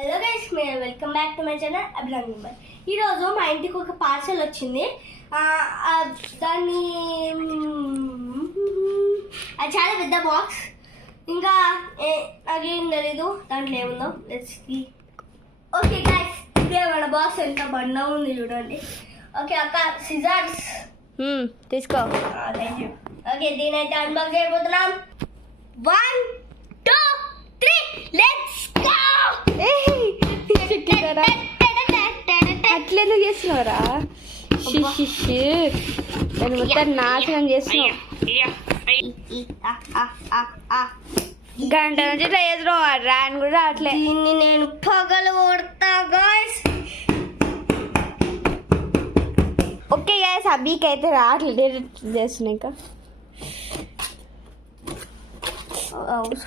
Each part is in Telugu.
Hello guys, welcome back to my channel అభిలాంగ్ నెంబర్. ఈరోజు మా ఇంటికి ఒక పార్సల్ వచ్చింది. దాన్ని అది చాలా పెద్ద బాక్స్. ఇంకా నాకేం తెలీదు దాంట్లో ఏముందో. ఓకే గైస్, ఇదే మన బాక్స్ ఎంత బండా ఉంది చూడండి. ఓకే అక్క, సిజర్స్ తీసుకో. Thank you. ఓకే, దీనైతే అన్బాక్స్ చేయబోతున్నాం. 1 2 3 లెట్స్ గో. అట్లెందుకు చేస్తున్నావురా? నేను మొత్తం నాశనం చేస్తున్నావు. గంట నుంచి ట్రై చేస్తున్నావు, రాని కూడా రావట్లే. దీన్ని నేను పగలు కొడతా గాయ్స్. ఓకే గాయ్స్, అబ్బీకి అయితే రావట్లేదు, డైరెక్ట్ చేస్తున్నా. ఇంకా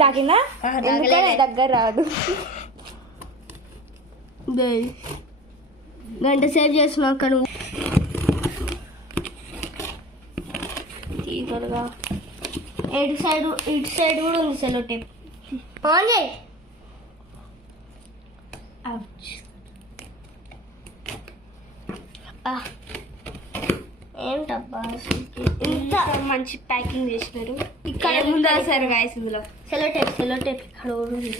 తాకిందా? దగ్గర రాదు. గంట సేవ్ చేస్తున్నావు అక్కడ తీగలుగా. ఇటు సైడ్ కూడా ఉంది సెలో టేప్. ఆన్ చేయి. ఏంటబ్బా ఇంత మంచి ప్యాకింగ్ చేసినారు. ఇక్కడ ముందు సరే గాయస్, ఇందులో సెలో టేప్ ఇక్కడ కూడా ఉంది.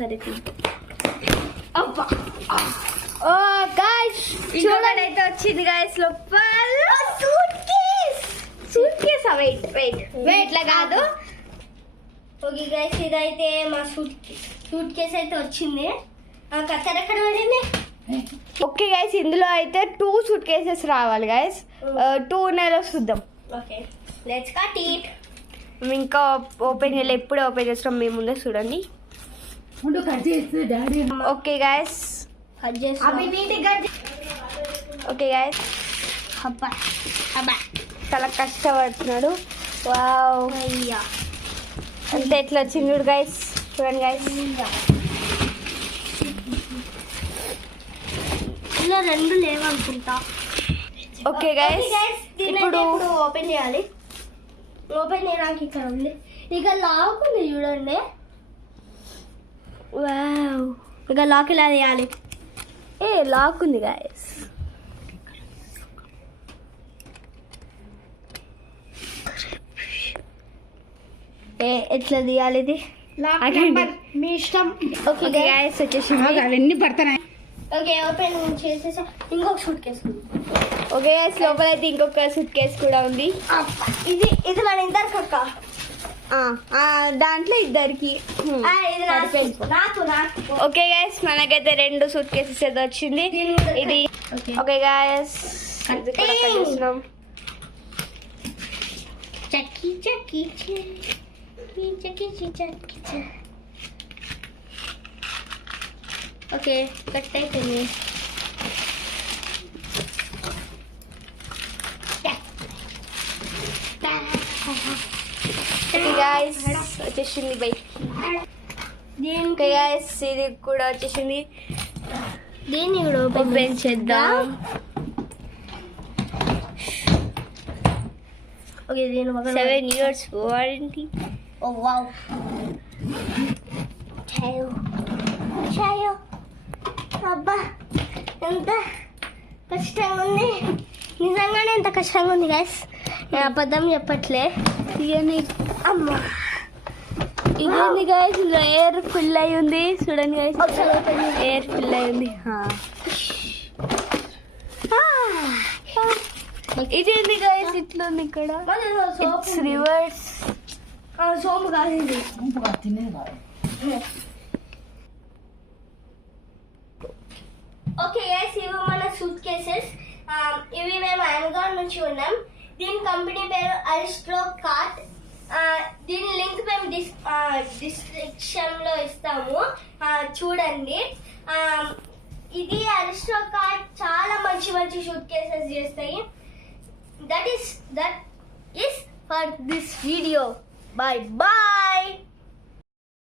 సరే అబ్బా. ఓ గాయ్స్, చూడండి అయితే వచ్చింది గాయ్స్. లోపల సూట్ కేస్. వెయిట్ లా కాదు. ఓకే గైస్, ఇదైతే మా సూట్ కేస్ అయితే వచ్చింది. కత్తెర ఎక్కడ పడింది? ఓకే గైస్, ఇందులో అయితే 2 సూట్ కేసెస్ రావాలి గైస్. 2 నెలలు చూద్దాం. Okay, let's cut it. ఇంకా ఓపెన్ చేయాలి, ఎప్పుడు ఓపెన్ చేస్తాం మేము ముందే చూడండి. ఓకే గైస్, ఓకే గైస్, చాలా కష్టపడుతున్నాడు. వావ్, అంతే ఎట్లా వచ్చింది చూడు గైస్. చూడండి గైస్, ఇలా 2 లేవనుకుంటా. ఓకే గైస్, ఇప్పుడు ఓపెన్ చేయాలి. ఓపెన్ చేయడానికి ఇక్కడ ఉంది. ఇక లాక్ ఉంది చూడండి. వావ్, ఇక లాక్ ఇలా చేయాలి. లాక్ ఉంది గైస్. ఎట్లా తీయాలి ఇది? మీ ఇష్టం. ఓకే గైస్, వచ్చేసింది. అవన్నీ పడుతున్నాయి. ఓకే, ఓపెన్ చేసేసా. ఇంకొక సూట్ కేసు. ఓకే గైస్, లోపల అయితే ఇంకొక సూట్ కేసు కూడా ఉంది. ఇది మన ఇద్దరికి అక్క. దాంట్లో ఇద్దరికి. ఓకే గైస్, మనకైతే 2 సూట్ కేసెస్ అయితే వచ్చింది. ఇది ఓకే గైస్, ఓకే, కట్ అయిపోయింది. ఓకే గైస్, వచ్చేసింది బైక్. ఓకే గైస్, ఇది కూడా వచ్చేసింది. దీన్ని కూడా ఓపెన్ చేద్దాం. ఓకే, దీని 7 years వారంటీ. ఓ వావ్, చాయో అబ్బా, ఎంత కష్టంగా ఉంది. నిజంగానే ఎంత కష్టంగా ఉంది గైస్, నేను అబద్ధం చెప్పట్లే. అమ్మా, ఇదేంది గైస్, ఇందులో ఎయిర్ ఫిల్ అయి ఉంది. చూడండి గైస్, ఎయిర్ ఫిల్ అయి ఉంది. ఇదేంది గైస్, ఇట్లా ఉంది ఇక్కడ. It's reverse. సోము కాదు ఇది. ఓకే గైస్, ఇవి మన సూట్ కేసెస్. ఇవి మేము అమెజాన్ నుంచి ఉన్నాం. దీని కంపెనీ పేరు అరిస్ట్రో కార్ట్. దీని లింక్ మేము డిస్క్రిప్షన్ లో ఇస్తాము, చూడండి. ఇది అరిస్ట్రో కార్ట్ చాలా మంచి షూట్ కేసెస్ చేస్తాయి. That is for this video. Bye.